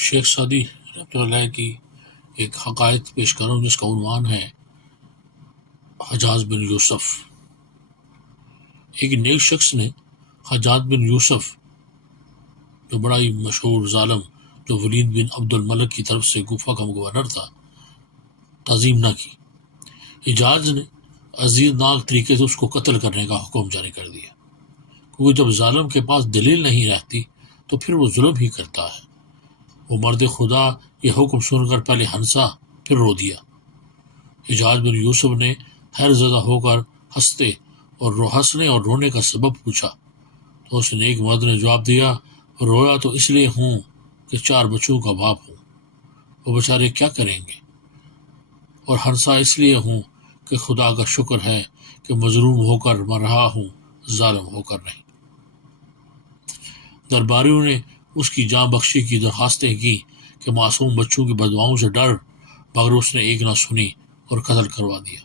شیخ Saadi رحمۃ اللہ کی ایک حقائق پیش کروں جس کا عنوان ہے حجاج بن یوسف۔ ایک نیک شخص نے حجاج بن یوسف جو بڑا ہی مشہور ظالم جو ولید بن عبد الملک کی طرف سے کوفہ کا گورنر تھا تعظیم نہ کی۔ حجاج نے عزیز ناک طریقے سے اس کو قتل کرنے کا حکم جاری کر دیا، کیونکہ جب ظالم کے پاس دلیل نہیں رہتی تو پھر وہ ظلم ہی کرتا ہے۔ وہ مرد خدا یہ حکم سن کر پہلے ہنسا پھر رو دیا۔ حجاج بن یوسف نے حیر زدہ ہو کر ہنسنے اور رونے کا سبب پوچھا تو اس نے ایک مرد نے جواب دیا، رویا تو اس لیے ہوں کہ 4 بچوں کا باپ ہوں، وہ بیچارے کیا کریں گے، اور ہنسا اس لیے ہوں کہ خدا کا شکر ہے کہ مظلوم ہو کر مر رہا ہوں، ظالم ہو کر نہیں۔ درباریوں نے اس کی جاں بخشی کی درخواستیں کی کہ معصوم بچوں کی بددعاؤں سے ڈر، مگر اس نے ایک نہ سنی اور قتل کروا دیا۔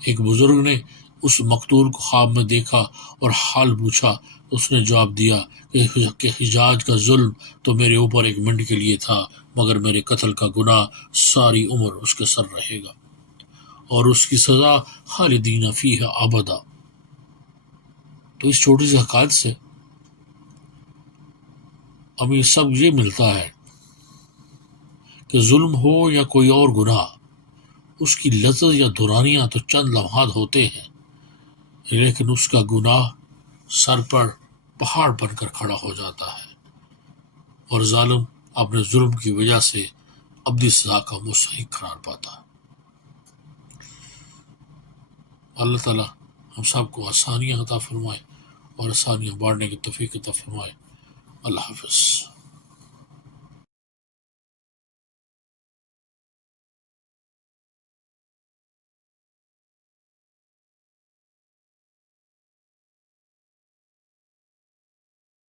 ایک بزرگ نے اس مقتول کو خواب میں دیکھا اور حال پوچھا تو اس نے جواب دیا کہ حجاج کا ظلم تو میرے اوپر 1 منٹ کے لیے تھا، مگر میرے قتل کا گناہ ساری عمر اس کے سر رہے گا اور اس کی سزا خالدین فیہ ابدا۔ تو اس چھوٹی سی حقائق سے ہمیں سب یہ ملتا ہے کہ ظلم ہو یا کوئی اور گناہ، اس کی لذت یا دورانیاں تو چند لمحات ہوتے ہیں، لیکن اس کا گناہ سر پر پہاڑ بن کر کھڑا ہو جاتا ہے اور ظالم اپنے ظلم کی وجہ سے ابدی سزا کا مستحق قرار پاتا ہے۔ اللہ تعالیٰ ہم سب کو آسانیاں عطا فرمائے اور آسانیاں بانٹنے کی توفیق عطا فرمائے۔ اللہ حافظ۔